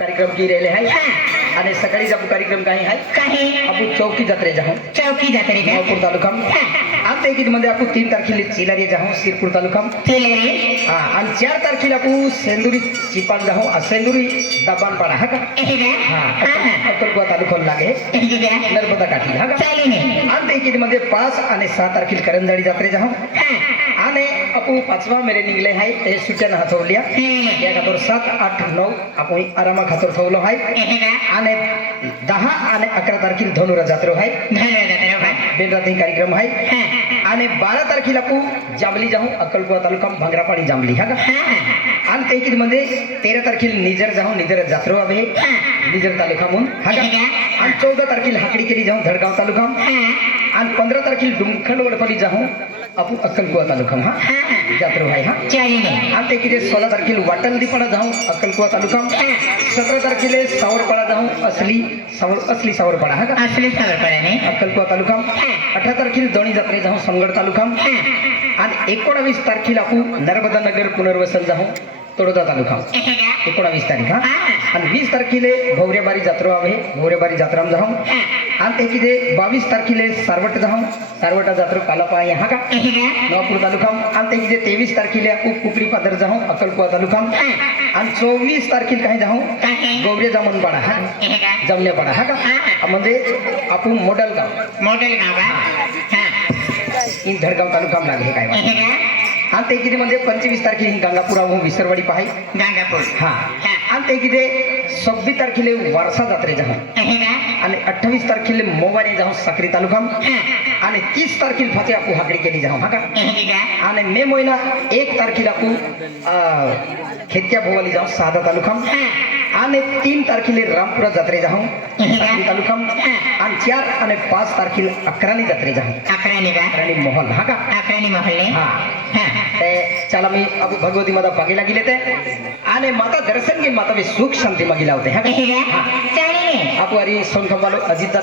कार्यक्रम की रेले है आणि सकाळी जाऊ कार्यक्रम काही आहे काही आपण चौकी जत्रे जाऊ चौकी जत्रे का शिरपूर तालुका आता एक मध्ये आपण 3 तारखेला चिलारी जाऊ शिरपूर तालुका चिलेरी हा आणि 4 तारखेला आपण सेंदुरी चिपान जाऊ सेंदुरी दबानपाडा हा का हा अक्कलकोट तालुका लागे नर्मदा काठी हा का आणि एक मध्ये 5 आणि 6 तारखेला करंजाडी जत्रे जाऊ आणि आपण 5वा मेरे निघले आहे ते सुट्यानं हातवल्या या खातर 7 8 9 आपण आरामा खातर ठेवलो आहे आणि 10 आणि 11 तारखेला धनुरा जत्रा आहे बेलरात्री कार्यक्रम आहे आणि 12 तारखेला आपण जांभली जाऊ अक्कलकोट तालुका भांगरापाडी जांभली हा का आणि ते मध्ये 13 तारखेला निजर जाऊ निजर जत्रा आहे निजर तालुका म्हणून हा का आणि 14 तारखेला हाकडी केली जाऊ धडगाव तालुका आणि 15 तारखेला डुमखंड वडपली जाऊ आपण अक्कलकोट तालुका हा जत्रा आहे हा आणि ते 16 तारखेला वाटलदीपाडा जाऊ अक्कलकोट तालुका 17 तारखेला सावरपाडा जाऊ असली सावरपाडा हा का असली सावरपाडा नाही अक्कलकोट तालुका 18 तारखेला दोणी जत्रे जाऊ संगड तालुका आणि 19 तारखेला आपण नर्मदा नगर पुनर्वसन जाऊ तोडोदा तालुका 19 तारीख हा आणि 20 तारखेला भोवरेबारी जत्रा आहे भोवरेबारी जत्रा जाऊ आणि ते 22 तारखेला सारवट जाऊ सारवटा जत्रा कालापा हा का नवापूर तालुका आणि ते 23 तारखेला कुकडी पादर जाऊ अक्कलकोट तालुका आणि 24 तारखेला काही जाऊ गौरे जामनपाडा हा जमनेपाडा हा का म्हणजे आपण मॉडेल गाव इन धडगाव तालुका लागले काय आणि ते किती म्हणजे 25 तारखेला ही गंगापूर विसरवाडी पाहाय गंगापूर हा आणि ते किती 26 तारखेला वारसा जत्रे जाऊ आणि 28 तारखेला मोवाने जाऊ साक्री तालुका आणि 30 तारखेला फाते आपू हाकडी केली जाऊ हा का आणि मे महिना 1 तारखेला आपू खेत्या भोवाली जाऊ सादा तालुका आणि 3 तारखेला रामपुरा जत्रे जाऊ तालुका आणि 4 आणि 5 तारखेला अकराणी जत्रे जाऊ अकराणी मोहल हा का अकराणी मोहल हा चला मी अब भगवती माता पागीला गेले ते आणि माता दर्शन घेऊन माता सुख शांती मागीला होते हा चालेल आपवारी सोनखंबालो अजित